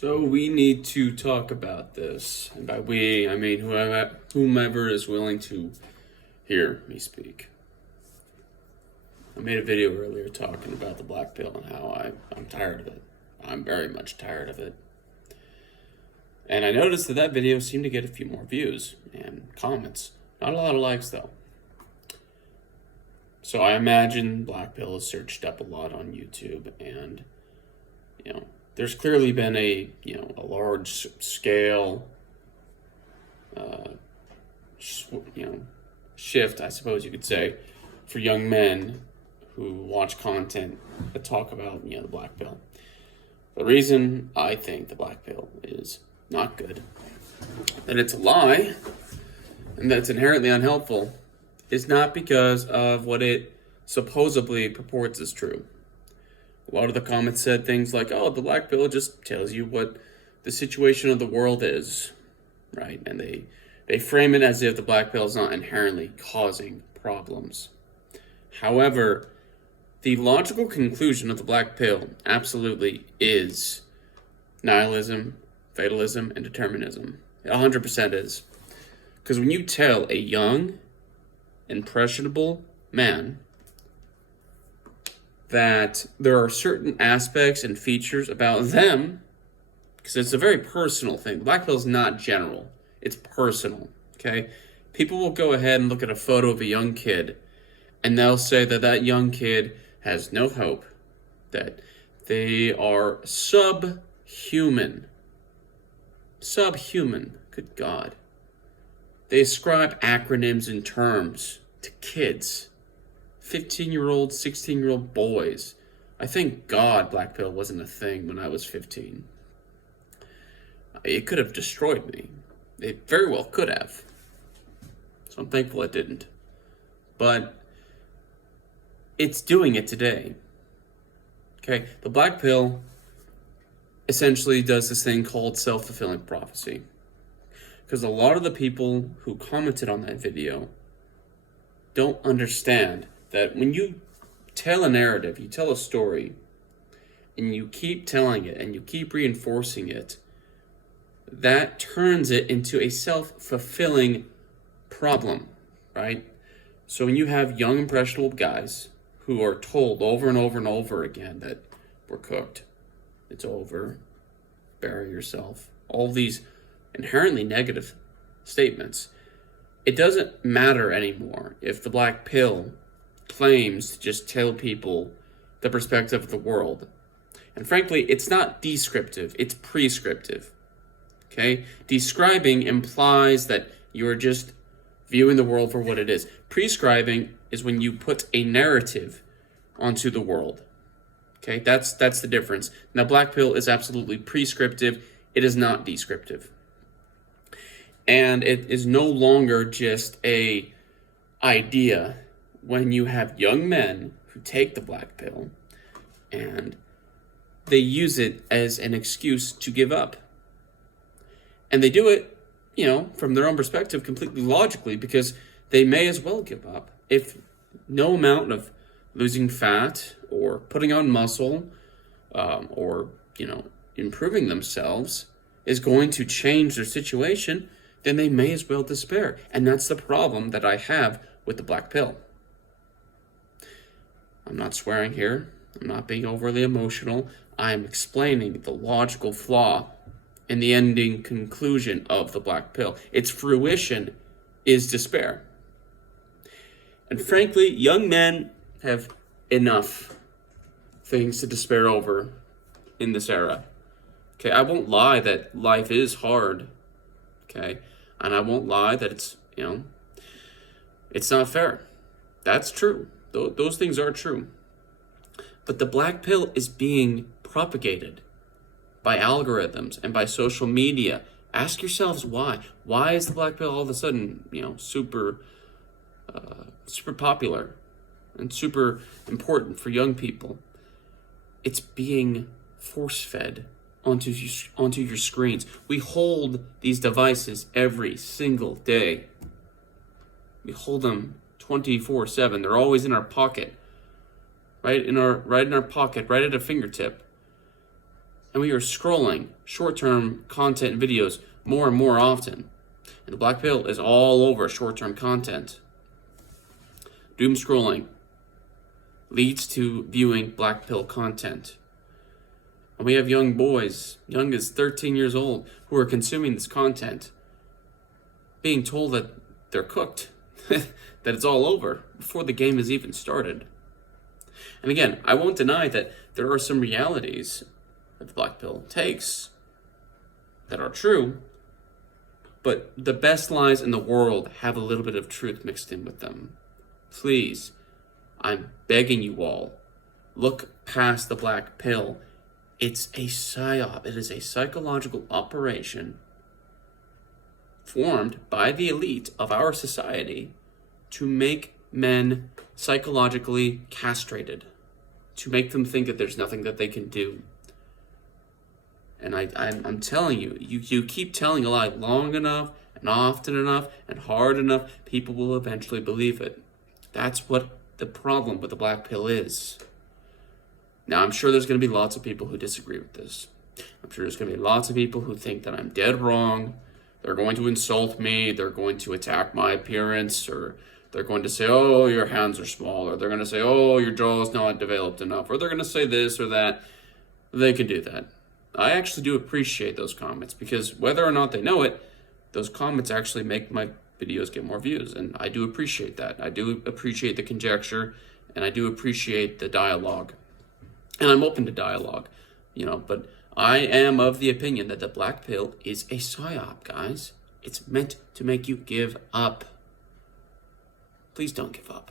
So we need to talk about this. And by we, I mean whomever is willing to hear me speak. I made a video earlier talking about the black pill and how I'm tired of it. I'm very much tired of it. And I noticed that video seemed to get a few more views and comments. Not a lot of likes though. So I imagine black pill is searched up a lot on YouTube, and there's clearly been a large scale shift, I suppose you could say, for young men who watch content that talk about the black pill. The reason I think the black pill is not good, that it's a lie, and that it's inherently unhelpful, is not because of what it supposedly purports as true. A lot of the comments said things like, oh, the black pill just tells you what the situation of the world is, right? And they frame it as if the black pill is not inherently causing problems. However, the logical conclusion of the black pill absolutely is nihilism, fatalism, and determinism. It 100% is. Because when you tell a young, impressionable man that there are certain aspects and features about them, because it's a very personal thing. The black pill is not general. It's personal, okay? People will go ahead and look at a photo of a young kid, and they'll say that that young kid has no hope, that they are subhuman. Subhuman, good God. They ascribe acronyms and terms to kids. 15-year-old, 16-year-old boys. I thank God black pill wasn't a thing when I was 15. It could have destroyed me. It very well could have. So I'm thankful it didn't. But it's doing it today. Okay, the black pill essentially does this thing called self-fulfilling prophecy. Because a lot of the people who commented on that video don't understand that when you tell a narrative, you tell a story, and you keep telling it and you keep reinforcing it, that turns it into a self-fulfilling problem, right? So when you have young, impressionable guys who are told over and over and over again that we're cooked, it's over, bury yourself, all these inherently negative statements, it doesn't matter anymore if the black pill claims to just tell people the perspective of the world. And frankly, it's not descriptive, it's prescriptive. Okay? Describing implies that you're just viewing the world for what it is. Prescribing is when you put a narrative onto the world. Okay? That's the difference. Now, black pill is absolutely prescriptive. It is not descriptive. And it is no longer just a idea when you have young men who take the black pill and they use it as an excuse to give up. And they do it, from their own perspective, completely logically, because they may as well give up. If no amount of losing fat or putting on muscle or improving themselves is going to change their situation, then they may as well despair. And that's the problem that I have with the black pill. I'm not swearing here. I'm not being overly emotional. I am explaining the logical flaw in the ending conclusion of the black pill. Its fruition is despair. And frankly, young men have enough things to despair over in this era. Okay, I won't lie that life is hard. Okay, and I won't lie that it's not fair. That's true. Those things are true. But the black pill is being propagated by algorithms and by social media. Ask yourselves why. Why is the black pill all of a sudden, super popular and super important for young people? It's being force-fed onto your screens. We hold these devices every single day. We hold them 24/7. They're always in our pocket, right in our pocket, right at a fingertip. And we are scrolling short-term content videos more and more often. And the black pill is all over short-term content. Doom scrolling leads to viewing black pill content. And we have young boys, young as 13 years old, who are consuming this content, being told that they're cooked, that it's all over before the game has even started. And again, I won't deny that there are some realities that the black pill takes that are true, but the best lies in the world have a little bit of truth mixed in with them. Please, I'm begging you all, look past the black pill. It's a psyop. It is a psychological operation formed by the elite of our society to make men psychologically castrated, to make them think that there's nothing that they can do. And I'm telling you, you keep telling a lie long enough and often enough and hard enough, people will eventually believe it. That's what the problem with the black pill is. Now, I'm sure there's going to be lots of people who disagree with this. I'm sure there's going to be lots of people who think that I'm dead wrong. They're going to insult me. They're going to attack my appearance, or they're going to say, oh, your hands are small, or they're going to say, oh, your jaw's not developed enough, or they're going to say this or that. They can do that. I actually do appreciate those comments, because whether or not they know it, those comments actually make my videos get more views, and I do appreciate that. I do appreciate the conjecture, and I do appreciate the dialogue. And I'm open to dialogue, but I am of the opinion that the black pill is a psyop, guys. It's meant to make you give up. Please don't give up.